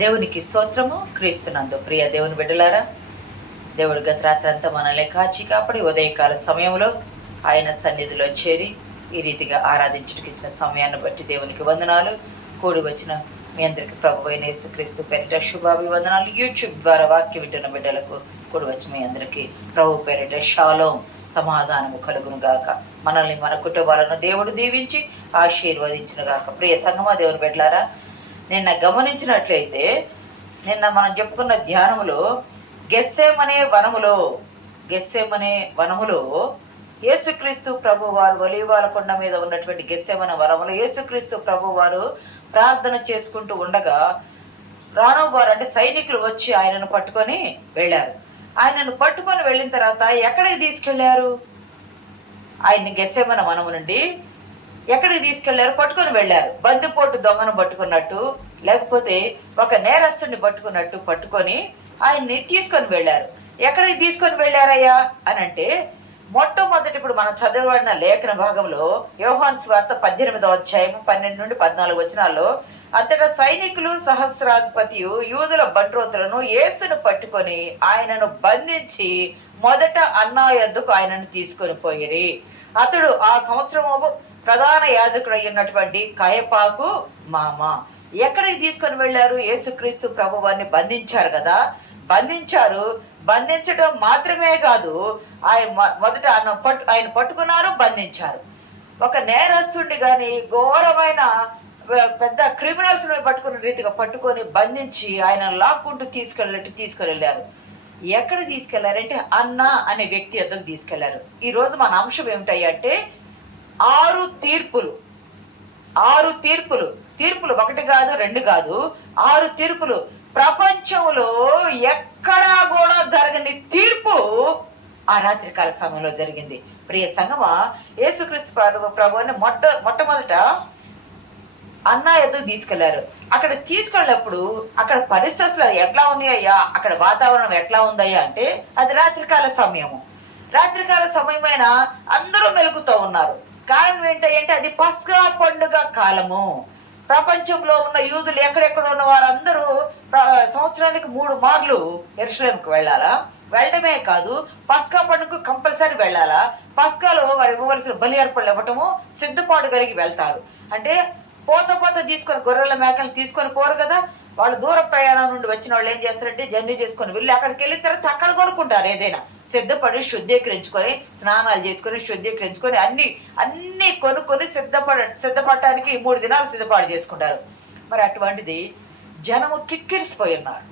దేవునికి స్తోత్రము. క్రీస్తునందు ప్రియ దేవుని బిడ్డలారా, దేవుడు గత రాత్రి అంతా మనల్ని కాచి కాపాడి ఉదయకాల సమయంలో ఆయన సన్నిధిలో చేరి ఈ రీతిగా ఆరాధించుటకు ఇచ్చిన సమయాన్ని బట్టి దేవునికి వందనాలు. కూడి వచ్చిన మీ అందరికి ప్రభు అయిన యేసుక్రీస్తు పేరిట శుభాభివందనాలు. యూట్యూబ్ ద్వారా వాక్య వింటున్న బిడ్డలకు కూడి వచ్చి మీ అందరికీ ప్రభు పేరిట షాలోం, సమాధానము కలుగును గాక. మనల్ని మన కుటుంబాలను దేవుడు దీవించి ఆశీర్వదించును గాక. ప్రియ సంగమా దేవుని బిడ్డలారా, నిన్న గమనించినట్లయితే నిన్న మనం చెప్పుకున్న ధ్యానములో గెస్సేమనే వనములో యేసుక్రీస్తు ప్రభు వారు ఒలీవల కొండ మీద ఉన్నటువంటి గెస్సేమనే వనములో యేసుక్రీస్తు ప్రభు వారు ప్రార్థన చేసుకుంటూ ఉండగా రాణోవారు అంటే సైనికులు వచ్చి ఆయనను పట్టుకొని వెళ్ళారు. ఆయనను పట్టుకొని వెళ్ళిన తర్వాత ఎక్కడికి తీసుకెళ్లారు? ఆయన్ని గెస్సేమనే వనము నుండి ఎక్కడికి తీసుకెళ్లారు? పట్టుకొని వెళ్ళారు. బందిపోటు దొంగను పట్టుకున్నట్టు, లేకపోతే ఒక నేరస్తుడిని పట్టుకున్నట్టు పట్టుకొని ఆయన్ని తీసుకొని వెళ్ళారు. ఎక్కడికి తీసుకొని వెళ్ళారయ్యా అని అంటే, మొట్టమొదటి ఇప్పుడు మనం చదవబడిన లేఖన భాగంలో యోహాను సువార్త 18వ అధ్యాయం 12 నుండి 14 వచనాల్లో, అంతటా సైనికులు సహస్రాధిపతియు యూదుల బంట్రోతులను యేసును పట్టుకొని ఆయనను బంధించి మొదట అన్నా యొద్దకు ఆయనను తీసుకొని పోయిరి. అతడు ఆ సంవత్సరము ప్రధాన యాజకుడు అయినటువంటి కయపాకు మామ. ఎక్కడికి తీసుకొని వెళ్ళారు? యేసుక్రీస్తు ప్రభువాన్ని బంధించారు కదా. బంధించడం మాత్రమే కాదు, మొదట ఆయన పట్టుకున్నారు, బంధించారు. ఒక నేరస్తుడిని కానీ ఘోరమైన పెద్ద క్రిమినల్స్ని పట్టుకున్న రీతిగా పట్టుకొని బంధించి ఆయన లాక్కుంటూ తీసుకెళ్ళారు. ఎక్కడ తీసుకెళ్లారంటే అన్నా అనే వ్యక్తి వద్దకు తీసుకెళ్లారు. ఈరోజు మన అంశం ఏమిటంటే 6 తీర్పులు, ఒకటి కాదు, రెండు కాదు, 6 తీర్పులు. ప్రపంచంలో ఎక్కడా కూడా జరగని తీర్పు ఆ రాత్రికాల సమయంలో జరిగింది. ప్రియ సంగమా, యేసుక్రీస్తు ప్రభువుని మొట్టమొదట అన్నా ఎద్దుకు తీసుకెళ్లారు. అక్కడ తీసుకెళ్ళినప్పుడు అక్కడ పరిస్థితులు ఎట్లా ఉన్నాయ్యా, అక్కడ వాతావరణం ఎట్లా ఉందయ్యా అంటే, అది రాత్రికాల సమయమైన అందరూ మెలుగుతూ ఉన్నారు. కారణం ఏంటంటే అది పస్కా పండుగ కాలము. ప్రపంచంలో ఉన్న యూదులు ఎక్కడెక్కడ ఉన్న వారందరూ సంవత్సరానికి 3 మార్లు యెరూషలేముకు వెళ్ళాలా. వెళ్ళడమే కాదు, పస్కా పండుగకు కంపల్సరీ వెళ్ళాలా. పస్కాలో వారు ఇవ్వవలసిన బలి అర్పణలు ఇవ్వటము సిద్ధపాటు కలిగి వెళ్తారు. అంటే పోత తీసుకొని గొర్రెల మేకలు తీసుకొని పోరు కదా. వాళ్ళు దూర ప్రయాణం నుండి వచ్చిన వాళ్ళు ఏం చేస్తారంటే జర్నీ చేసుకొని వెళ్ళి అక్కడికి వెళ్ళిన తర్వాత అక్కడ కొనుక్కుంటారు. ఏదైనా సిద్ధపడి శుద్ధీకరించుకొని, స్నానాలు చేసుకొని శుద్ధీకరించుకొని అన్నీ కొనుక్కొని సిద్ధపడటానికి 3 దినాలు సిద్ధపాటు చేసుకుంటారు. మరి అటువంటిది జనము కిక్కిరిసిపోయి ఉన్నారు.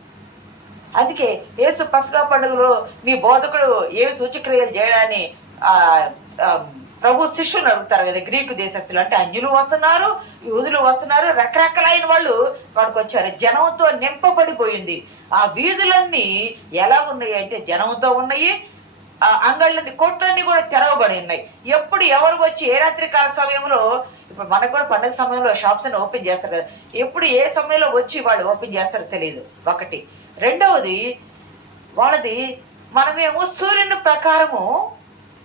అందుకే యేసు పస్కా పండుగలో మీ బోధకుడు ఏమి సూచక్రియలు చేయడాన్ని ప్రభు శిష్యులు అడుగుతారు కదా. గ్రీకు దేశస్తులు అంటే అన్యులు వస్తున్నారు, యూదులు వస్తున్నారు, రకరకాలైన వాళ్ళు వాడికి వచ్చారు. జనంతో నింపబడిపోయింది. ఆ వీధులన్నీ ఎలా ఉన్నాయి అంటే జనంతో ఉన్నాయి. అంగళ్ళని, కొట్లన్నీ కూడా తెరవబడి ఉన్నాయి. ఎప్పుడు ఎవరు వచ్చి ఏ రాత్రికాల సమయంలో, ఇప్పుడు మనకు కూడా పండుగ సమయంలో షాప్స్ అని ఓపెన్ చేస్తారు కదా, ఎప్పుడు ఏ సమయంలో వచ్చి వాళ్ళు ఓపెన్ చేస్తారో తెలియదు. ఒకటి. రెండవది, వాళ్ళది మనమేమో సూర్యుని ప్రకారము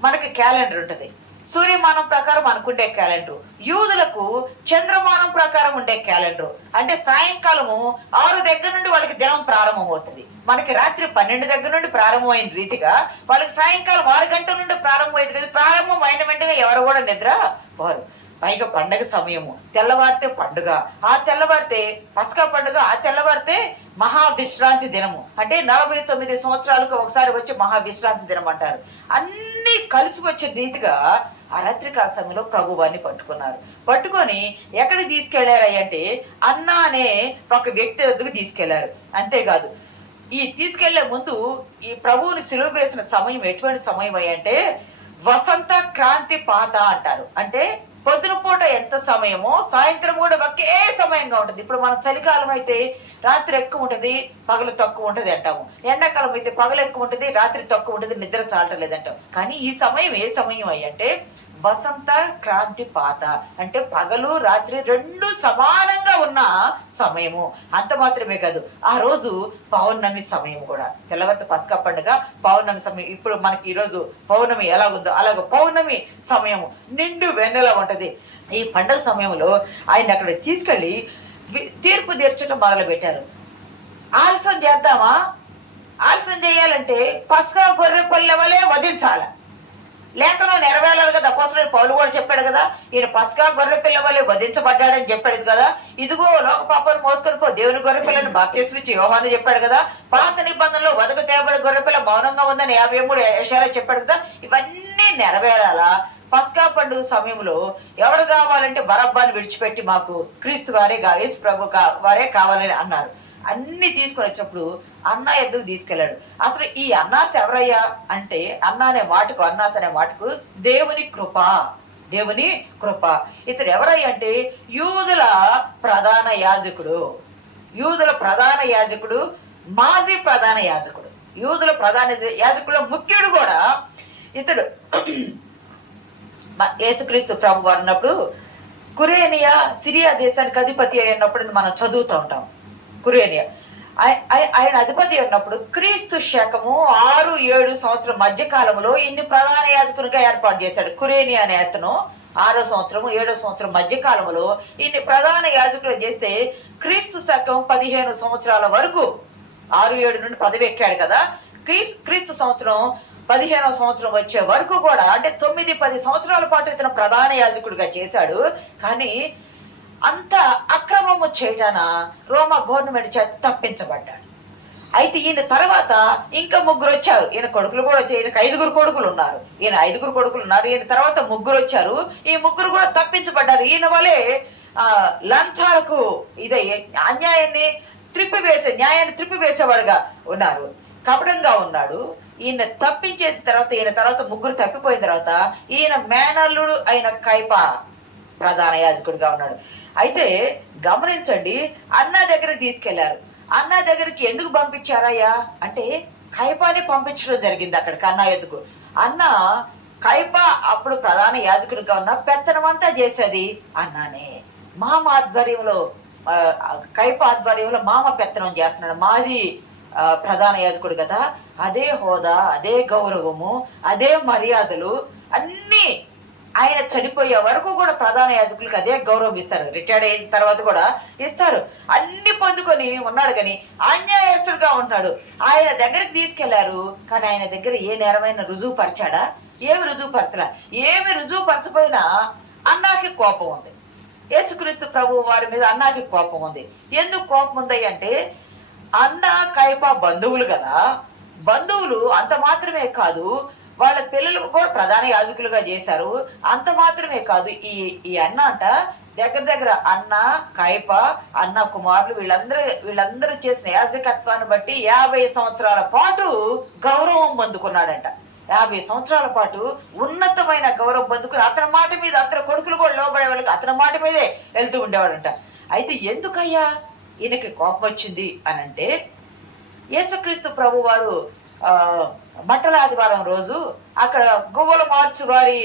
మనకి క్యాలెండర్ ఉంటుంది. సూర్యమానం ప్రకారం అనుకుంటే క్యాలెండరు. యూదులకు చంద్రమానం ప్రకారం ఉండే క్యాలెండరు. అంటే సాయంకాలము 6 దగ్గర నుండి వాళ్ళకి దినం ప్రారంభం అవుతుంది. మనకి రాత్రి 12 దగ్గర నుండి ప్రారంభమైన రీతిగా వాళ్ళకి సాయంకాలం 6 గంటల నుండి ప్రారంభమైంది కదా. ప్రారంభం అయిన వెంటనే ఎవరు కూడా నిద్ర పోరు. పైగా పండగ సమయము, తెల్లవారితే పండుగ, ఆ తెల్లవారితే పస్కా పండుగ, ఆ తెల్లవారితే మహావిశ్రాంతి దినము. అంటే 49 సంవత్సరాలకు ఒకసారి వచ్చే మహావిశ్రాంతి దినం అంటారు. అన్నీ కలిసి వచ్చే రీతిగా ఆ రాత్రికాల సమయంలో ప్రభువాన్ని పట్టుకొని ఎక్కడికి తీసుకెళ్లారంటే అన్నా అనే ఒక వ్యక్తి వద్దకు తీసుకెళ్లారు. అంతేకాదు, ఈ తీసుకెళ్లే ముందు ఈ ప్రభువుని సిలువ వేసిన సమయం ఎటువంటి సమయం అంటే వసంత క్రాంతి పాత అంటారు. అంటే పొద్దున పూట ఎంత సమయమో సాయంత్రం కూడా ఒకే సమయంగా ఉంటుంది. ఇప్పుడు మన చలికాలం అయితే రాత్రి ఎక్కువ ఉంటుంది, పగలు తక్కువ ఉంటుంది అంటాము. ఎండాకాలం అయితే పగలు ఎక్కువ ఉంటుంది, రాత్రి తక్కువ ఉంటుంది, నిద్ర చాలటం లేదంటాం. కానీ ఈ సమయం ఏ సమయం అంటే వసంత క్రాంతి పాత, అంటే పగలు రాత్రి 2 సమానంగా ఉన్న సమయము. అంత మాత్రమే కాదు, ఆ రోజు పౌర్ణమి సమయం కూడా. తెల్లవారితో పస్కా పండుగ పౌర్ణమి సమయం. ఇప్పుడు మనకి ఈరోజు పౌర్ణమి ఎలాగుందో అలాగ పౌర్ణమి సమయము నిండు వెన్నెల ఉంటుంది. ఈ పండుగ సమయంలో ఆయన అక్కడ తీసుకెళ్ళి తీర్పు తీర్చడం మొదలుపెట్టారు. ఆలస్యం చేద్దామా? ఆలస్యం చేయాలంటే పస్కా గొర్రె పిల్ల వలె వధించాలి. లేఖనం నెరవేరాలి కదా. అపోస్తలుడైన పౌలు కూడా చెప్పాడు కదా, ఈయన పస్కా గొర్రె పిల్ల వలె వధించబడ్డాడని చెప్పాడు కదా. ఇదిగో లోక పాపాన్ని మోసుకొని పో దేవుని గొర్రె పిల్లని బాప్తిస్మిచ్చి యోహాను చెప్పాడు కదా. పాత నిబంధనలో వదకు తేబడి గొర్రె పిల్ల మౌనంగా ఉందని 53 యెషయా చెప్పాడు కదా. ఇవన్నీ నెరవేరాలా. పస్కా పండుగ సమయంలో ఎవరు కావాలంటే బరబ్బాని విడిచిపెట్టి మాకు క్రీస్తు వారే యేసు ప్రభు వారే కావాలని అన్నారు. అన్ని తీసుకొని వచ్చినప్పుడు అన్నా ఎద్దుకు తీసుకెళ్ళాడు. అసలు ఈ అన్నాస్ ఎవరయ్యా అంటే, అన్నాస్ అనే మాటకు దేవుని కృప, దేవుని కృప. ఇతడు ఎవరయ్యా అంటే యూదుల ప్రధాన యాజకుడు, మాజీ ప్రధాన యాజకుడు, యూదుల ప్రధాన యాజకుడు ముఖ్యుడు కూడా ఇతడు. యేసుక్రీస్తు ప్రభు వారు ఉన్నప్పుడు కురేనియా సిరియా దేశానికి అధిపతి అయినప్పుడు మనం చదువుతూ ఉంటాం. కురేనియా ఆయన అధిపతి ఉన్నప్పుడు క్రీస్తు శకము 6-7 సంవత్సరం మధ్యకాలంలో ఇన్ని ప్రధాన యాజకునిగా ఏర్పాటు చేశాడు. కురేనియా అనే అతను 6వ సంవత్సరం 7వ సంవత్సరం మధ్యకాలంలో ఇన్ని ప్రధాన యాజకులు చేస్తే క్రీస్తు శకం 15 సంవత్సరాల వరకు 6-7 నుండి పదవి ఎక్కాడు కదా. క్రీస్తు సంవత్సరం 15వ సంవత్సరం వచ్చే వరకు కూడా అంటే 9-10 సంవత్సరాల పాటు ఇతను ప్రధాన యాజకుడిగా చేశాడు. కానీ అంత అక్రమము చేయటాన రోమా గవర్నమెంట్ చేత తప్పించబడ్డాడు. అయితే ఈయన తర్వాత ఇంకా 3 వచ్చారు. ఈయన కొడుకులు కూడా వచ్చారు. ఈయనకు 5 కొడుకులు ఉన్నారు. ఈయన తర్వాత 3 వచ్చారు. ఈ 3 కూడా తప్పించబడ్డారు. ఈయన వలే లంచాలకు ఇదే న్యాయాన్ని త్రిప్పివేసేవాడుగా ఉన్నారు, కపటంగా ఉన్నాడు. ఈయన తప్పించేసిన తర్వాత ఈయన తర్వాత 3 తప్పిపోయిన తర్వాత ఈయన మేనల్లుడు అయిన కైపా ప్రధాన యాజకుడిగా ఉన్నాడు. అయితే గమనించండి, అన్నా దగ్గరికి తీసుకెళ్లారు. అన్నా దగ్గరికి ఎందుకు పంపించారయ్యా అంటే కైపాని పంపించడం జరిగింది అక్కడికి అన్నా ఎద్దుకు. కైపా అప్పుడు ప్రధాన యాజకుడిగా ఉన్న పెత్తనమంతా చేసేది అన్నానే. మామ ఆధ్వర్యంలో కైపా ఆధ్వర్యంలో మామ పెత్తనం చేస్తున్నాడు. మాజీ ప్రధాన యాజకుడు కదా. అదే హోదా, అదే గౌరవము, అదే మర్యాదలు అన్నీ ఆయన చనిపోయే వరకు కూడా ప్రధాన యాజకులకు అదే గౌరవం ఇస్తారు. రిటైర్డ్ అయిన తర్వాత కూడా ఇస్తారు. అన్ని పొందుకొని ఉన్నాడు కానీ అన్యాయస్తుడుగా ఉన్నాడు. ఆయన దగ్గరికి తీసుకెళ్లారు. కానీ ఆయన దగ్గర ఏ నేరమైన రుజువు పరిచాడా? ఏమి రుజువు పరచపోయినా అన్నాకి కోపం ఉంది. యేసుక్రీస్తు ప్రభు వారి మీద అన్నాకి కోపం ఉంది. ఎందుకు కోపం ఉంది అంటే అన్న కైపా బంధువులు కదా. బంధువులు అంత మాత్రమే కాదు, వాళ్ళ పిల్లలు కూడా ప్రధాన యాజకులుగా చేశారు. అంత మాత్రమే కాదు, ఈ అన్న అంట దగ్గర అన్న కైప అన్న కుమారులు వీళ్ళందరూ చేసిన యాజకత్వాన్ని బట్టి 50 సంవత్సరాల పాటు గౌరవం పొందుకున్నాడంట. 50 సంవత్సరాల పాటు ఉన్నతమైన గౌరవం పొందుకుని అతని మాట మీద అతని కొడుకులు కూడా లోబడే వాళ్ళకి అతని మాట మీదే వెళ్తూ ఉండేవాడంట. అయితే ఎందుకయ్యా ఈయనకి కోపం వచ్చింది అని అంటే, యేసుక్రీస్తు ప్రభు వారు మట్టల ఆదివారం రోజు అక్కడ గువ్వల మార్చు వారి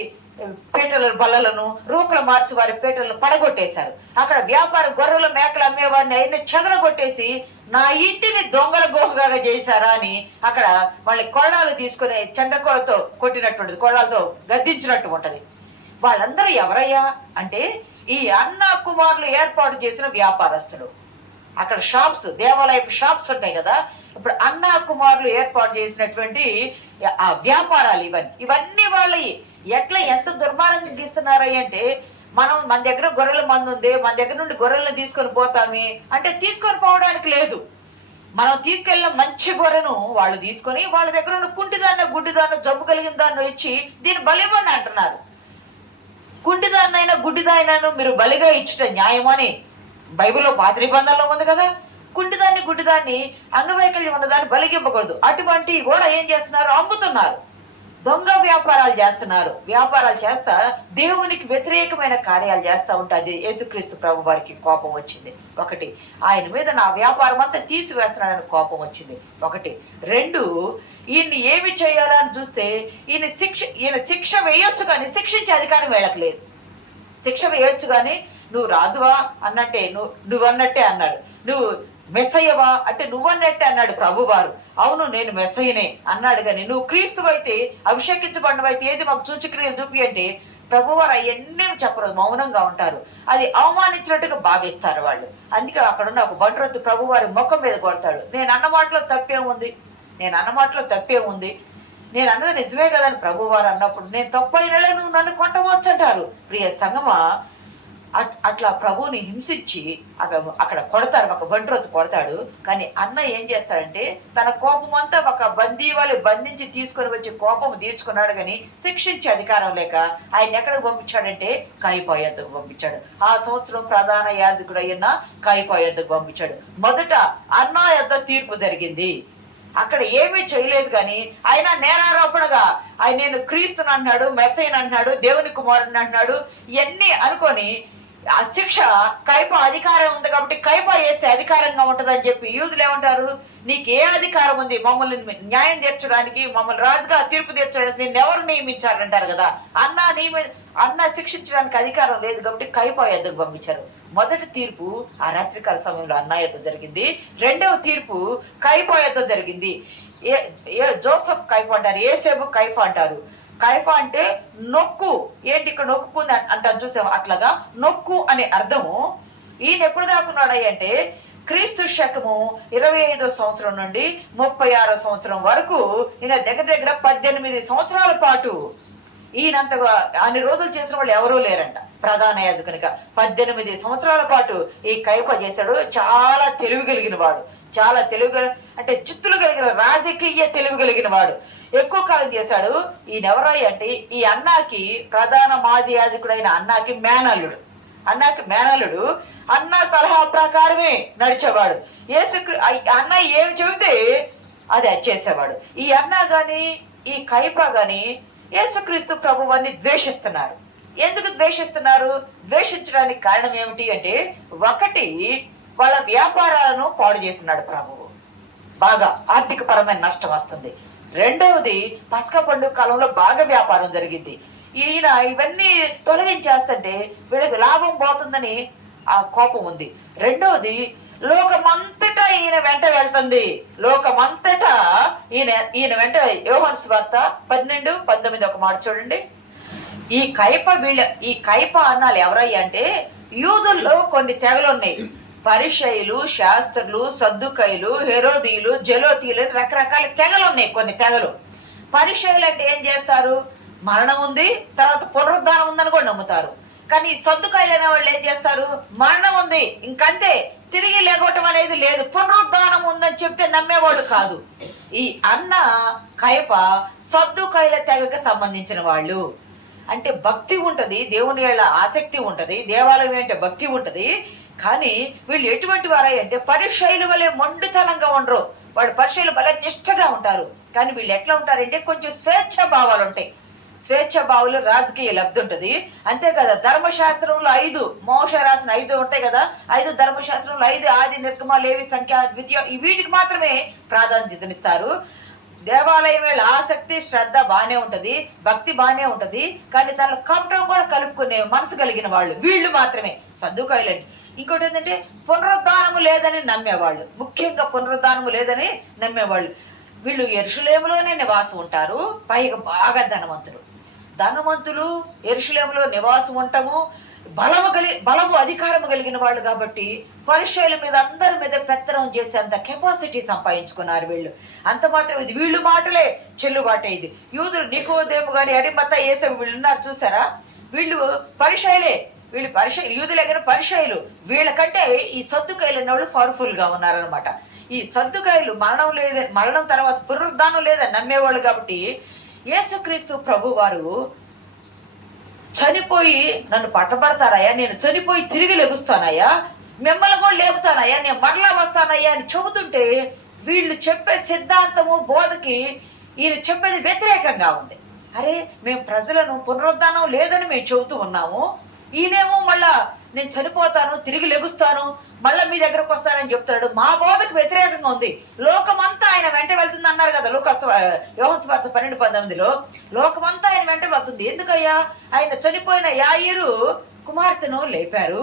పీటల బల్లలను, రూకల మార్చు వారి పీటలను పడగొట్టేశారు. అక్కడ వ్యాపార గొర్రెల మేకలు అమ్మేవారిని అయినా చెదరగొట్టేసి నా ఇంటిని దొంగల గుహగా చేశారా అని అక్కడ వాళ్ళ కొరడాలు తీసుకుని చెండకోలతో కొట్టినట్టు, కొరడాలతో గద్దించినట్టు ఉంటుంది. వాళ్ళందరూ ఎవరయ్యా అంటే ఈ అన్న కుమారులు ఏర్పాటు చేసిన వ్యాపారస్తులు. అక్కడ షాప్స్, దేవాలయపు షాప్స్ ఉంటాయి కదా. ఇప్పుడు అన్నా కుమారులు ఏర్పాటు చేసినటువంటి ఆ వ్యాపారాలు ఇవన్నీ వాళ్ళ ఎంత దుర్మార్గంగా గీస్తున్నారా అంటే, మన దగ్గర గొర్రెల మంది ఉంది, మన దగ్గర నుండి గొర్రెలను తీసుకొని పోతామే అంటే తీసుకొని పోవడానికి లేదు. మనం తీసుకెళ్ళిన మంచి గొర్రెను వాళ్ళు తీసుకొని వాళ్ళ దగ్గర ఉన్న కుంటిదాన్న, గుడ్డిదాన్న, జబ్బు కలిగిన దాన్ని ఇచ్చి దీన్ని బలివ్వండి అంటున్నారు. కుంటిదాన్నైనా గుడ్డిదాన్నైనా మీరు బలిగా ఇచ్చుట న్యాయమని బైబిల్లో పాత నిబంధనలో ఉంది కదా. గుడ్డిదాన్ని అంగవైకల్యం ఉన్నదాన్ని బలిగివ్వకూడదు. అటువంటి కూడా ఏం చేస్తున్నారు? అమ్ముతున్నారు, దొంగ వ్యాపారాలు చేస్తున్నారు. వ్యాపారాలు చేస్తా దేవునికి వ్యతిరేకమైన కార్యాలు చేస్తూ ఉంటుంది. యేసుక్రీస్తు ప్రభు వారికి కోపం వచ్చింది. 1, ఆయన మీద నా వ్యాపారం అంతా తీసివేస్తున్నాడని కోపం వచ్చింది. 1. 2, ఈయన్ని ఏమి చేయాలని చూస్తే ఈయన శిక్ష వేయొచ్చు కానీ శిక్షించే అధికారం వీళ్ళకి లేదు. శిక్ష వేయొచ్చు కానీ నువ్వు రాజువా అన్నట్టే, నువ్వన్నట్టే అన్నాడు. నువ్వు మెస్సయ్యవా అంటే నువ్వన్నట్టే అన్నాడు ప్రభువారు. అవును నేను మెస్సయ్యనే అన్నాడు. కానీ నువ్వు క్రీస్తువైతే, అభిషేకించబడినవైతే ఏది మాకు సూచక్రియలు చూపి అంటే ప్రభువారు అవన్నీ చెప్పరు, మౌనంగా ఉంటారు. అది అవమానించినట్టుగా భావిస్తారు వాళ్ళు. అందుకే అక్కడున్న ఒక బంట్రొత్తు ప్రభువారి ముఖం మీద కొడతాడు. నేను అన్న మాటలో తప్పేముంది, నేను అన్న మాటలో తప్పేముంది, నేను అన్నది నిజమే కదా అని ప్రభువారు అన్నప్పుడు నేను తప్పైనలే నువ్వు నన్ను కొట్టవచ్చు అంటారు. ప్రియ సంగమా, అట్లా ప్రభువుని హింసించి అక్కడ కొడతారు, ఒక బంట్రొత్తు కొడతాడు. కానీ అన్న ఏం చేస్తాడంటే తన కోపం అంతా ఒక బందీ వాళ్ళు బంధించి తీసుకొని వచ్చి కోపం తీర్చుకున్నాడు. కానీ శిక్షించే అధికారం లేక ఆయన ఎక్కడికి పంపించాడంటే కాయిపా యొద్దకు పంపించాడు. ఆ సంవత్సరం ప్రధాన యాజకుడు అయిన కాయిపా యొద్దకు పంపించాడు. మొదట అన్న యొద్ద తీర్పు జరిగింది. అక్కడ ఏమీ చేయలేదు, కానీ ఆయన నేరారోపణగా ఆయన నేను క్రీస్తుని అంటున్నాడు, మెస్సయ్యని అంటున్నాడు, దేవుని కుమారుని అంటున్నాడు, ఇవన్నీ అనుకొని ఆ శిక్ష కైపా అధికారం ఉంది కాబట్టి కైపా వేస్తే అధికారంగా ఉంటుందని చెప్పి యూదులు ఏమంటారు, నీకు ఏ అధికారం ఉంది మమ్మల్ని న్యాయం తీర్చడానికి, మమ్మల్ని రాజుగా తీర్పు తీర్చడానికి నిన్ను ఎవరు నియమించారంటారు కదా. అన్న శిక్షించడానికి అధికారం లేదు కాబట్టి కైపా యొద్దకు పంపించారు. మొదటి తీర్పు ఆ రాత్రికాల సమయంలో అన్న యొద్ద జరిగింది. రెండవ తీర్పు కైపా యొద్ద జరిగింది. జోసెఫ్ కైఫా అంటారు, ఏసేబు కైఫా అంటారు. కైఫా అంటే నొక్కు, ఏంటి ఇక్కడ నొక్కుంది అంటారు చూసాము, అట్లాగా నొక్కు అనే అర్థము. ఈయన ఎప్పుడు దాకున్నాడు అంటే క్రీస్తు శకము 25వ సంవత్సరం నుండి 36వ సంవత్సరం వరకు ఈయన దగ్గర 18 సంవత్సరాల పాటు ఈయనంతగా అన్ని రోజులు చేసిన వాళ్ళు ఎవరూ లేరంట ప్రధాన యాజకునిగా. 18 సంవత్సరాల పాటు ఈ కైపా చేశాడు. చాలా తెలివి కలిగిన వాడు, చాలా తెలివి అంటే చిత్తులు కలిగిన రాజకీయ తెలివి కలిగిన వాడు, ఎక్కువ కాలం చేశాడు. ఈయన ఎవరై అంటే ఈ అన్నాకి ప్రధాన మాజీ యాజకుడైన అన్నాకి మేనల్లుడు అన్న సలహా ప్రకారమే నడిచేవాడు. అన్న ఏమి చెబితే అది చేసేవాడు. ఈ అన్న కానీ ఈ కైపా కానీ యేసుక్రీస్తు ప్రభువాన్ని ద్వేషిస్తున్నారు. ఎందుకు ద్వేషిస్తున్నారు? ద్వేషించడానికి కారణం ఏమిటి అంటే, ఒకటి వాళ్ళ వ్యాపారాలను పాడు చేస్తున్నాడు ప్రభువు, బాగా ఆర్థిక పరమైన నష్టం వస్తుంది. రెండవది పస్కా పండుగ కాలంలో బాగా వ్యాపారం జరిగింది. ఈయన ఇవన్నీ తొలగించేస్తుంటే వీళ్ళకి లాభం పోతుందని ఆ కోపం ఉంది. రెండవది లోకమంతటా ఈయన వెంట వెళ్తుంది, లోకమంతటా ఈయన వెంట. యోహాను సువార్త 12:19 ఒక మాట చూడండి. ఈ కైప అన్నాలు ఎవరయ్యా అంటే యూదుల్లో కొన్ని తెగలు ఉన్నాయి. పరిసయ్యులు, శాస్త్రులు, సద్దుకైలు, హెరోదీయులు, జలోతీయులు, రకరకాల తెగలు ఉన్నాయి. కొన్ని తెగలు. పరిసయ్యులు అంటే ఏం చేస్తారు, మరణం ఉంది తర్వాత పునరుద్ధానం ఉందని కూడా నమ్ముతారు. కానీ సద్దుకాయలు అనే వాళ్ళు ఏం చేస్తారు, మరణం ఉంది ఇంకంతే, తిరిగి లేకపోవటం అనేది లేదు, పునరుద్ధానం ఉందని చెప్తే నమ్మేవాళ్ళు కాదు. ఈ అన్న కైపా సద్దుకాయల తెగకు సంబంధించిన వాళ్ళు. అంటే భక్తి ఉంటుంది, దేవుని వాళ్ళ ఆసక్తి ఉంటుంది, దేవాలయం అంటే భక్తి ఉంటుంది. కానీ వీళ్ళు ఎటువంటి వారై అంటే పరిసయ్యుల వలె మొండితనంగా ఉండరు. వాళ్ళు పరిసయ్యులు భలే నిష్ఠగా ఉంటారు. కానీ వీళ్ళు ఎట్లా ఉంటారంటే కొంచెం స్వేచ్ఛ భావాలు ఉంటాయి. స్వేచ్ఛ భావులు రాజకీయ లబ్ధి ఉంటుంది, అంతే కదా. ధర్మశాస్త్రంలో 5 మోషే రాసిన 5 ఉంటాయి కదా, 5 ధర్మశాస్త్రంలో 5 ఆది, నిర్గమ, లేవి, సంఖ్య, ద్వితీయ, వీటికి మాత్రమే ప్రాధాన్యతనిస్తారు. దేవాలయం వేళ ఆసక్తి శ్రద్ధ బాగానే ఉంటుంది, భక్తి బాగానే ఉంటుంది. కానీ దానిలో కపటం కూడా కలుపుకునే మనసు కలిగిన వాళ్ళు వీళ్ళు మాత్రమే సద్దుకాయలండి. ఇంకోటి ఏంటంటే పునరుద్ధానము లేదని నమ్మేవాళ్ళు, ముఖ్యంగా పునరుద్ధానము లేదని నమ్మేవాళ్ళు. వీళ్ళు యెరూషలేములోనే నివాసం ఉంటారు, పైగా బాగా ధనవంతులు యెరూషలేములో నివాసం ఉండటము, బలము అధికారము కలిగిన వాళ్ళు కాబట్టి పరిసయ్యుల మీద అందరి మీద పెత్తనం చేసే అంత కెపాసిటీ సంపాదించుకున్నారు వీళ్ళు. అంత మాత్రం ఇది వీళ్ళు మాటలే చెల్లుబాటే. ఇది యూదులు నికోదేము కానీ అరిమత యేసేపు వీళ్ళు ఉన్నారు చూసారా, వీళ్ళు పరిసయ్యులే. వీళ్ళు యూదులే కానీ పరిసయ్యులు. వీళ్ళకంటే ఈ సద్దుకాయలు అన్నవాళ్ళు పవర్ఫుల్గా ఉన్నారనమాట. ఈ సద్దుకాయలు మరణం తర్వాత పునరుద్ధానం లేదని నమ్మేవాళ్ళు కాబట్టి యేసుక్రీస్తు ప్రభు వారు చనిపోయి నన్ను పట్టబడతానయ్యా, నేను చనిపోయి తిరిగి లెగుస్తానయ్యా, మిమ్మల్ని కూడా లేపుతానయ్యా, నేను మరలా వస్తానయ్యా అని చెబుతుంటే వీళ్ళు చెప్పే సిద్ధాంతము బోధకి ఈయన చెప్పేది వ్యతిరేకంగా ఉంది. అరే మేము ప్రజలను పునరుద్ధానం లేదని మేము చెబుతూ ఉన్నాము, ఈయనేమో మళ్ళా నేను చనిపోతాను తిరిగి లెగుస్తాను మళ్ళీ మీ దగ్గరకు వస్తానని చెప్తాడు. మా బోధకు వ్యతిరేకంగా ఉంది. లోకమంతా ఆయన వెంట వెళ్తుంది అన్నారు కదా యోహాను సువార్త 12:19 లోకమంతా ఆయన వెంట వెళ్తుంది. ఎందుకయ్యా, ఆయన చనిపోయిన యాయిరు కుమార్తెను లేపారు,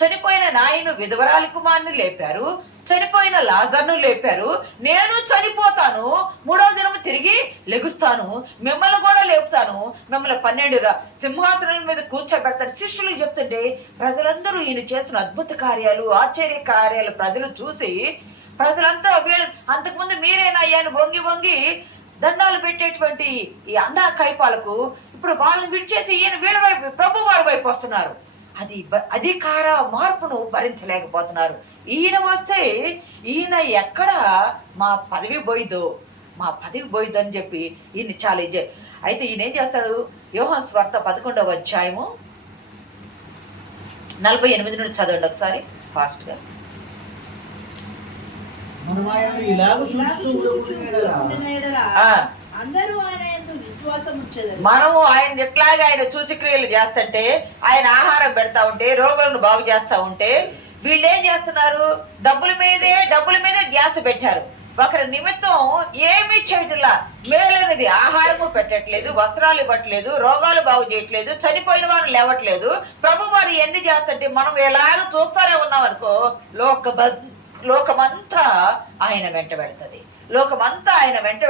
చనిపోయిన నాయను విధవరాలి కుమార్ని లేపారు, చనిపోయిన లాజర్ను లేపారు, నేను చనిపోతాను, మూడవ దినము తిరిగి లెగుస్తాను, మిమ్మల్ని కూడా లేపుతాను, మిమ్మల్ని 12 సింహాసనం మీద కూర్చోబెడతాను శిష్యులకు చెప్తుంటే ప్రజలందరూ ఈయన చేసిన అద్భుత కార్యాలు, ఆశ్చర్య కార్యాలు ప్రజలు చూసి ప్రజలంతా వీళ్ళు అంతకుముందు మీరేనా అయ్యాను వంగి వంగి దండాలు పెట్టేటువంటి ఈ అన్నా కైపాలకు ఇప్పుడు వాళ్ళని విడిచేసి ఈయన వీళ్ళ వైపు ప్రభు వారి వైపు వస్తున్నారు. అధికార మార్పును భరించలేకపోతున్నారు. ఈయన వస్తే ఈయన ఎక్కడ మా పదవి పోయిద్దో అని చెప్పి ఈయన చాలా అయితే ఈయన ఏం చేస్తాడు? యోహాను సువార్త 11వ అధ్యాయము 48 నుండి చదవండి ఒకసారి ఫాస్ట్గా. మనము ఆయన ఎట్లాగా ఆయన సూచక్రియలు చేస్తుంటే, ఆయన ఆహారం పెడతా ఉంటే, రోగులను బాగు చేస్తా ఉంటే, వీళ్ళు ఏం చేస్తున్నారు? డబ్బుల మీదే ధ్యాస పెట్టారు. ఒకరి నిమిత్తం ఏమీ చేయట్లా, మేలైనది ఆహారము పెట్టట్లేదు, వస్త్రాలు ఇవ్వట్లేదు, రోగాలు బాగు చేయట్లేదు, చనిపోయిన వారు లేవట్లేదు. ప్రభు వారు ఎన్ని చేస్తుంటే మనం ఎలాగ చూస్తానే ఉన్నాం అనుకో, లోకమంతా ఆయన వెంట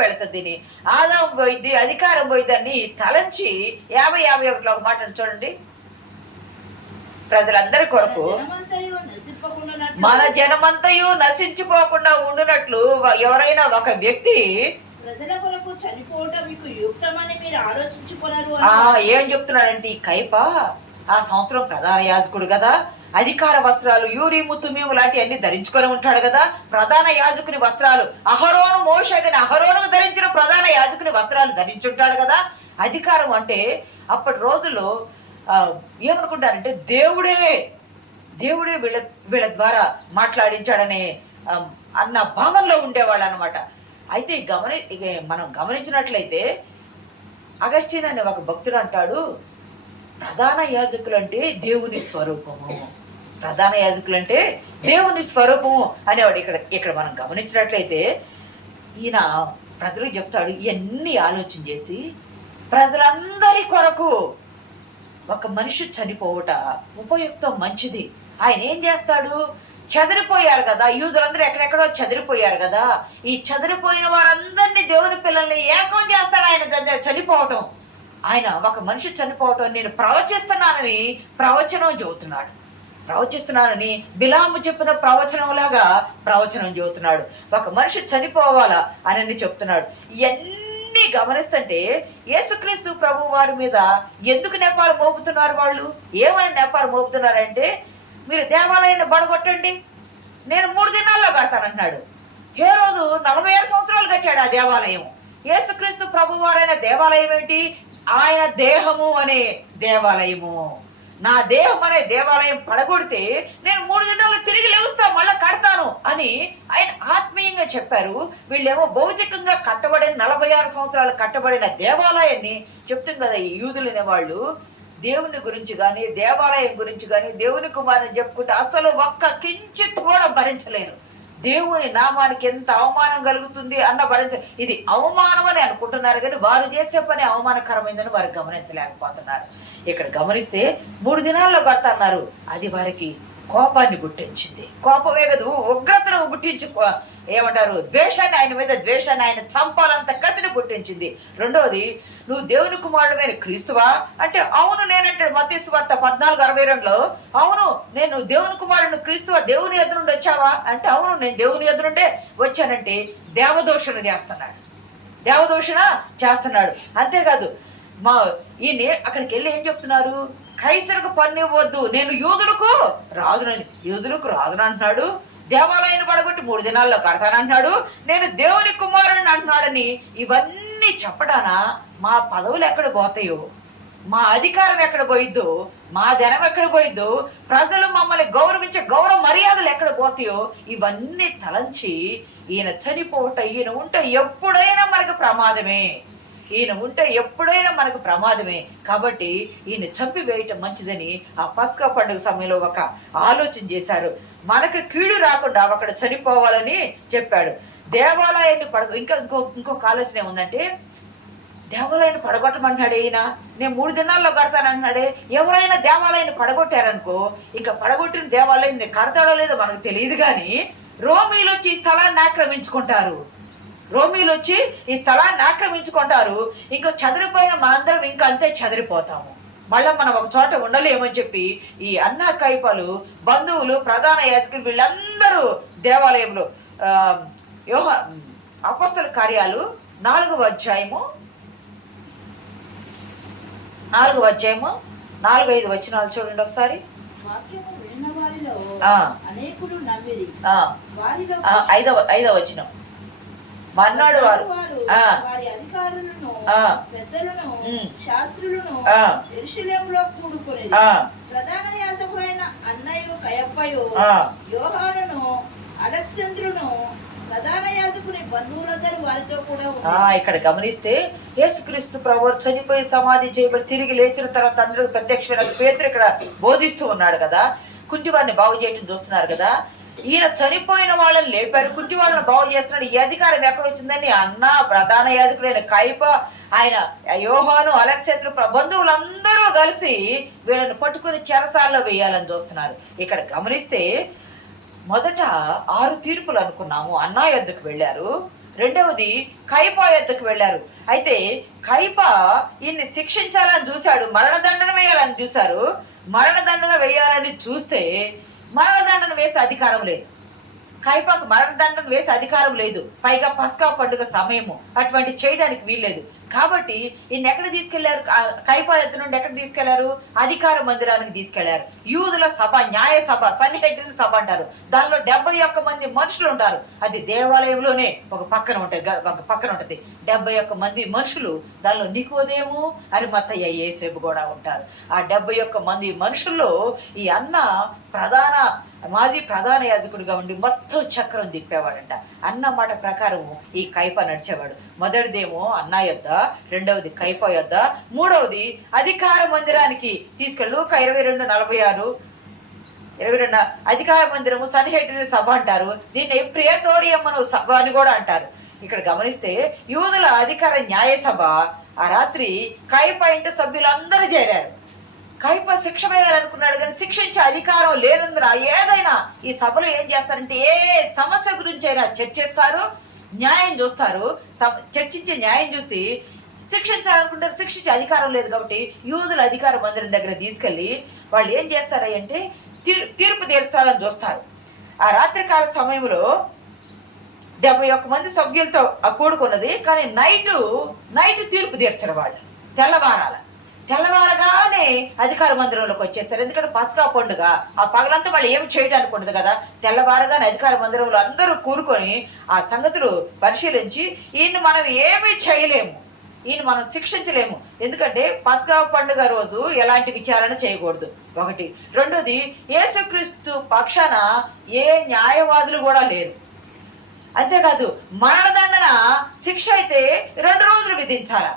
వెళుతుంది. ఆదాం పోయిద్ది, అధికారం పోయిద్దని తలంచి 50-51 ఒక మాట చూడండి. ప్రజలందరి కొరకు మన జనమంతయు నశించిపోకుండా ఉండునట్లు ఎవరైనా ఒక వ్యక్తి ప్రజల కొరకు చనిపోవటం మీకు యుక్తమని మీరు ఆలోచించుకున్నారు. ఏం చెప్తున్నాడంటే ఈ కైప ఆ సంవత్సరం ప్రధాన యాజకుడు కదా, అధికార వస్త్రాలు యూరీము తుమీము లాంటి అన్ని ధరించుకొని ఉంటాడు కదా. ప్రధాన యాజకుని వస్త్రాలు అహరోనుకు ధరించిన ప్రధాన యాజకుని వస్త్రాలు ధరించుంటాడు కదా. అధికారం అంటే అప్పటి రోజుల్లో ఏమనుకుంటారంటే దేవుడే వీళ్ళ ద్వారా మాట్లాడించాడనే అన్న భావంలో ఉండేవాళ్ళు అనమాట. అయితే మనం గమనించినట్లయితే అగస్టిన్ అనే ఒక భక్తుడు అంటాడు, ప్రధాన యాజకులు అంటే దేవుని స్వరూపము అనేవాడు. ఇక్కడ మనం గమనించినట్లయితే ఈయన ప్రజలకు చెప్తాడు, ఇవన్నీ ఆలోచన చేసి ప్రజలందరి కొరకు ఒక మనిషి చనిపోవట ఉపయుక్తం, మంచిది. ఆయన ఏం చేస్తాడు? చెదిరిపోయారు కదా, యూదులందరూ ఎక్కడెక్కడో చెదిరిపోయారు కదా, ఈ చెదిరిపోయిన వారందరినీ దేవుని పిల్లల్ని ఏకం చేస్తాడు ఆయన చనిపోవటం. ఆయన ఒక మనిషి చనిపోవటం నేను ప్రవచిస్తున్నానని బిలాము చెప్పిన ప్రవచనంలాగా ప్రవచనం చెబుతున్నాడు. ఒక మనిషి చనిపోవాలా అని చెప్తున్నాడు. ఇవన్నీ గమనిస్తుంటే యేసుక్రీస్తు ప్రభు వారి మీద ఎందుకు నేపాలు మోపుతున్నారు? వాళ్ళు ఏమని నేపాలు మోపుతున్నారంటే, మీరు దేవాలయాన్ని బడగొట్టండి, నేను 3 దినాల్లో కడతానంటున్నాడు. హేరోదు 46 సంవత్సరాలు కట్టాడు ఆ దేవాలయం. యేసుక్రీస్తు ప్రభు వారైన దేవాలయం ఏంటి? ఆయన దేహము అనే దేవాలయము. నా దేహం అనే దేవాలయం పడగొడితే నేను 3 దినాలు తిరిగి లేవుస్తా, మళ్ళీ కడతాను అని ఆయన ఆత్మీయంగా చెప్పారు. వీళ్ళేమో భౌతికంగా కట్టబడిన 46 సంవత్సరాలు కట్టబడిన దేవాలయాన్ని చెప్తుంది కదా. ఈ యూదులు అనేవాళ్ళు దేవుని గురించి కానీ, దేవాలయం గురించి కానీ, దేవుని కుమారుని చెప్పుకుంటే అసలు ఒక్క కించిత్ కూడా భరించలేరు. దేవుని నామానికి ఎంత అవమానం కలుగుతుంది ఇది అవమానం అని అనుకుంటున్నారు, కానీ వారు చేసే పని అవమానకరమైందని వారు గమనించలేకపోతున్నారు. ఇక్కడ గమనిస్తే 3 దినాల్లో కడతన్నారు. అది వారికి కోపాన్ని పుట్టించింది. కోపమే కదూ, ఉగ్రతను పుట్టించి ద్వేషాన్ని, ఆయన మీద ద్వేషాన్ని, ఆయన చంపాలంత కసిని పుట్టించింది. రెండవది, నువ్వు దేవుని కుమారుడమైన క్రీస్తువా అంటే అవును నేనంటాడు. మత్తయి సువార్త 14:62 అవును నేను దేవుని కుమారుడు క్రీస్తువా, దేవుని ఎదురు నుండి వచ్చావా అంటే అవును నేను దేవుని ఎదురు నుండే వచ్చానంటే దేవదూషణ చేస్తున్నాడు. అంతేకాదు ఈయన అక్కడికి వెళ్ళి ఏం చెప్తున్నారు? కైసరుకు పన్ను ఇవ్వద్దు, నేను యూదులకు రాజును అంటున్నాడు. దేవాలయాన్ని పడగొట్టి 3 దినాల్లో కడతానంటున్నాడు. నేను దేవుని కుమారుడిని అంటున్నాడని ఇవన్నీ చెప్పడానా మా పదవులు ఎక్కడ పోతాయో, మా అధికారం ఎక్కడ పోయిద్దో, మా ధనం ఎక్కడ పోయిద్దో, ప్రజలు మమ్మల్ని గౌరవించే గౌరవ మర్యాదలు ఎక్కడ పోతాయో ఇవన్నీ తలంచి ఈయన చనిపోవట, ఈయన ఉంటే ఎప్పుడైనా మనకు ప్రమాదమే, కాబట్టి ఈయన చంపివేయటం మంచిదని ఆ పస్కా పండుగ సమయంలో ఒక ఆలోచన చేశారు. మనకు కీడు రాకుండా అక్కడ చనిపోవాలని చెప్పాడు. దేవాలయాన్ని ఇంకొక ఆలోచన ఏముందంటే, దేవాలయాన్ని పడగొట్టమంటున్నాడు ఈయన. నేను 3 దినాల్లో కడతానంటున్నాడే. ఎవరైనా దేవాలయాన్ని పడగొట్టారనుకో, ఇంకా పడగొట్టిన దేవాలయాన్ని కడతాడో లేదో మనకు తెలియదు, కానీ రోమీలు వచ్చి ఈ స్థలాన్ని ఆక్రమించుకుంటారు. రోమీలు వచ్చి ఈ స్థలాన్ని ఆక్రమించుకుంటారు. ఇంకా చెదిరిపోయిన మనందరం ఇంకా అంతే చెదిరిపోతాము. మళ్ళీ మనం ఒక చోట ఉండలేమని చెప్పి ఈ అన్నా కైపలు, బంధువులు, ప్రధాన యాజకులు వీళ్ళందరూ దేవాలయంలో అపోస్తల కార్యాలు 4వ అధ్యాయము 4-5 వచనాలు చూడండి ఒకసారి. వాక్యము విన్న వారిలో అనేకులు నమ్మిరి. 5వ వచనం. మర్నాడు వారు వారి అధికారులను, పెద్దలను, శాస్త్రులను యెరూషలేములో కూడుకొనేది. ప్రధాన యాజకుడైన అన్నయు కయపయు, యోహానును, అలెగ్జాంద్రును, ప్రధాన యాజకుని బంధువులందరూ వారితో కూడా ఇక్కడ గమనిస్తే యేసుక్రీస్తు ప్రభువు చనిపోయి సమాధి చేయబడి తిరిగి లేచిన తర్వాత అందరూ ప్రత్యక్షమైన పేతురు ఇక్కడ బోధిస్తూ ఉన్నాడు కదా. కుంటి వారిని బాగు చేయటం చూస్తున్నారు కదా. ఈయన చనిపోయిన వాళ్ళని లేపారు, కుంటి వాళ్ళని బాగు చేస్తున్నాడు. ఈ అధికారం ఎక్కడ వచ్చిందని అన్న ప్రధాన యాజకుడైన కయప, ఆయన యోహాను, అలెగ్జాంద్రు బంధువులందరూ కలిసి వీళ్ళని పట్టుకుని చెరసాల్లో వేయాలని చూస్తున్నారు. ఇక్కడ గమనిస్తే మొదట 6 తీర్పులు అనుకున్నాము. అన్నా యొద్దకు వెళ్ళారు. రెండవది కయప యొద్దకు వెళ్ళారు. అయితే కయప ఈయన్ని శిక్షించాలని చూశాడు, మరణదండన వేయాలని చూశారు. మరణదండన వేయాలని చూస్తే మరణదండన వేసే అధికారం లేదు. కయపకు మరణదండన వేసే అధికారం లేదు. పైగా పస్కా పండుగ సమయము, అటువంటి చేయడానికి వీల్లేదు. కాబట్టి ఈయన ఎక్కడ తీసుకెళ్లారు? కయప యొద్ద నుండి ఎక్కడ తీసుకెళ్లారు? అధికార మందిరానికి తీసుకెళ్లారు. యూదుల సభ, న్యాయ సభ, సన్నిహెడ్రిన్ సభ అంటారు. దానిలో 71 మంది మనుషులు ఉంటారు. అది దేవాలయంలోనే ఒక పక్కన ఉంటుంది. 71 మంది మనుషులు. దానిలో నికోదేము, అరిమత్తయ్య, యేసేపు కూడా ఉంటారు. ఆ 71 మంది మనుషుల్లో ఈ అన్న మాజీ ప్రధాన యాజకుడిగా ఉండి మొత్తం చక్రం తిప్పేవాడంట. అన్న మాట ప్రకారం ఈ కయప నడిచేవాడు. మొదటిదేమో అన్న యొద్ద, రెండవది కయప యొద్ద, మూడవది అధికార మందిరానికి తీసుకెళ్ళు. 22:46 22 అధికార మందిరము, సన్నిహెడ్రిన్ సభ అంటారు. దీన్ని ప్రియతోరియమ్మను సభ అని కూడా అంటారు. ఇక్కడ గమనిస్తే యూదుల అధికార న్యాయ సభ ఆ రాత్రి కయప ఇంటి సభ్యులందరూ చేరారు. కయప శిక్ష వేయాలనుకున్నాడు, కానీ శిక్షించే అధికారం లేనందున ఏదైనా ఈ సభలో ఏం చేస్తారంటే ఏ సమస్య గురించి అయినా చర్చిస్తారు, న్యాయం చూస్తారు. చర్చించే న్యాయం చూసి శిక్షించాలనుకుంటారు. శిక్షించే అధికారం లేదు కాబట్టి యూదుల అధికార మందిరం దగ్గర తీసుకెళ్ళి వాళ్ళు ఏం చేస్తారంటే తీర్పు తీర్చాలని చూస్తారు. ఆ రాత్రికాల సమయంలో 71 మంది సభ్యులతో కూడుకున్నది. కానీ నైట్ తీర్పు తీర్చరు వాళ్ళు. తెల్లవారగానే అధికార మందిరంలోకి వచ్చేసారు. ఎందుకంటే పస్కా పండుగ, ఆ పగలంతా వాళ్ళు ఏమి చేయడానికి ఉండదు కదా. తెల్లవారగానే అధికార మందిరంలో అందరూ కూరుకొని ఆ సంగతులు పరిశీలించి ఈయన్ని మనం ఏమీ చేయలేము, ఈయన మనం శిక్షించలేము. ఎందుకంటే పస్కా పండుగ రోజు ఎలాంటి విచారణ చేయకూడదు ఒకటి. రెండోది, యేసుక్రీస్తు పక్షాన ఏ న్యాయవాదులు కూడా లేరు. అంతేకాదు మరణదండన శిక్ష అయితే 2 రోజులు విధించాలా.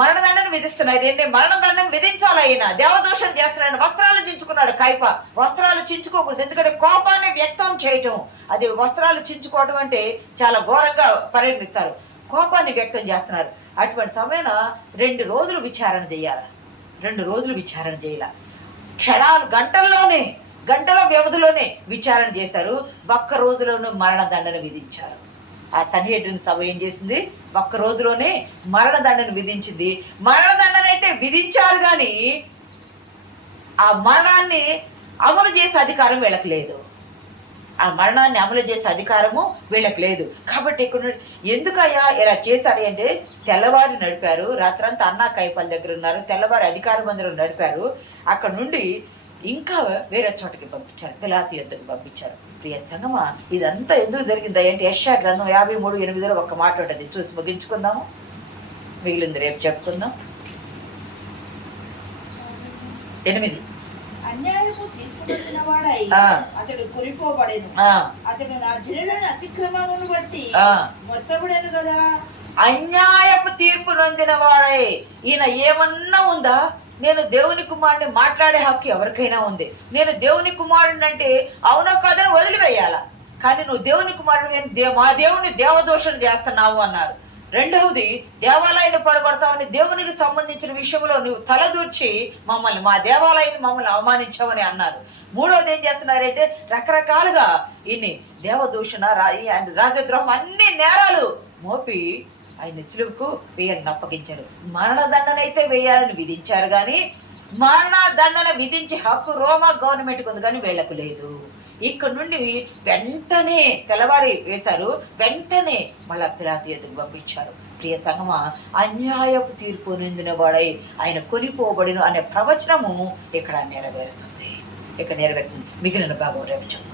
మరణదండను విధిస్తున్నాయి. ఏంటి మరణదండను విధించాలి. ఆయన దేవదోషణ చేస్తున్నాడు. వస్త్రాలు చించుకున్నాడు కయప. వస్త్రాలు చించుకోకూడదు, ఎందుకంటే కోపాన్ని వ్యక్తం చేయటం, అది వస్త్రాలు చించుకోవడం అంటే చాలా ఘోరంగా పరిగణిస్తారు. కోపాన్ని వ్యక్తం చేస్తున్నారు. అటువంటి సమయాన 2 రోజులు విచారణ చేయాలి. 2 రోజులు విచారణ చేయాల. గంటల వ్యవధిలోనే విచారణ చేశారు. 1 రోజులోనూ మరణదండను విధించారు. ఆ సన్నిహెడ్రిన్ సభ ఏం చేసింది? 1 రోజులోనే మరణదండను విధించింది. మరణదండన అయితే విధించారు, కానీ ఆ మరణాన్ని అమలు చేసే అధికారం వీళ్ళకి లేదు. ఆ మరణాన్ని అమలు చేసే అధికారము వీళ్ళకి లేదు. కాబట్టి ఇక్కడ ఎందుకయ్యా ఇలా చేశారు అంటే, తెల్లవారి నడిపారు. రాత్రంతా అన్నా కైపల దగ్గర ఉన్నారు. తెల్లవారి అధికార మందిరం నడిపారు. అక్కడ నుండి ఇంకా వేరే చోటకి పంపించారు, పిలాతు యొద్దకు పంపించారు. ప్రియ సంగమా, ఇదంతా ఎందుకు జరిగిందా అంటే యెషయా గ్రంథం 53:8 ఒక మాట ఉంటుంది. చూసి ముగించుకుందాము, మిగిలింది రేపు చెప్పుకుందాం. 8 అన్యాయము తీర్పు పొందిన వాడై అతడు కొనిపోబడేను. అతడు నా జనులను అతిక్రమమును బట్టి మొత్తబడేను కదా. అన్యాయపు తీర్పు నొందిన వాడై, ఈయన ఏమన్నా ఉందా? నేను దేవుని కుమారుడిని మాట్లాడే హక్కు ఎవరికైనా ఉంది. నేను దేవుని కుమారుడిని అంటే అవునో కాదని వదిలివేయాల. కానీ నువ్వు దేవుని కుమారుడు, మా దేవుని దేవదోషణ చేస్తున్నావు అన్నారు. రెండవది, దేవాలయాన్ని పడగొడతావని దేవునికి సంబంధించిన విషయంలో నువ్వు తలదూర్చి మా దేవాలయాన్ని మమ్మల్ని అవమానించావని అన్నారు. మూడవది ఏం చేస్తున్నారంటే రకరకాలుగా ఇన్ని దేవదూషణ రాజద్రోహం అన్ని నేరాలు మోపి ఆయన సిలువకు వేయాలని అప్పగించారు. మరణదండన అయితే వేయాలని విధించారు, కానీ మరణదండన విధించే హక్కు రోమా గవర్నమెంట్కి ఉంది, కానీ వీళ్ళకు లేదు. ఇక్కడ నుండి వెంటనే తెల్లవారి వేశారు, వెంటనే మళ్ళా పిలాతు ఎదురు పంపించారు. ప్రియ సంగమా, అన్యాయపు తీర్పు నిందిన వాడై ఆయన కొనిపోబడిను అనే ప్రవచనము ఇక్కడ నెరవేరుతుంది. మిగిలిన భాగం రేపు చెప్తాను.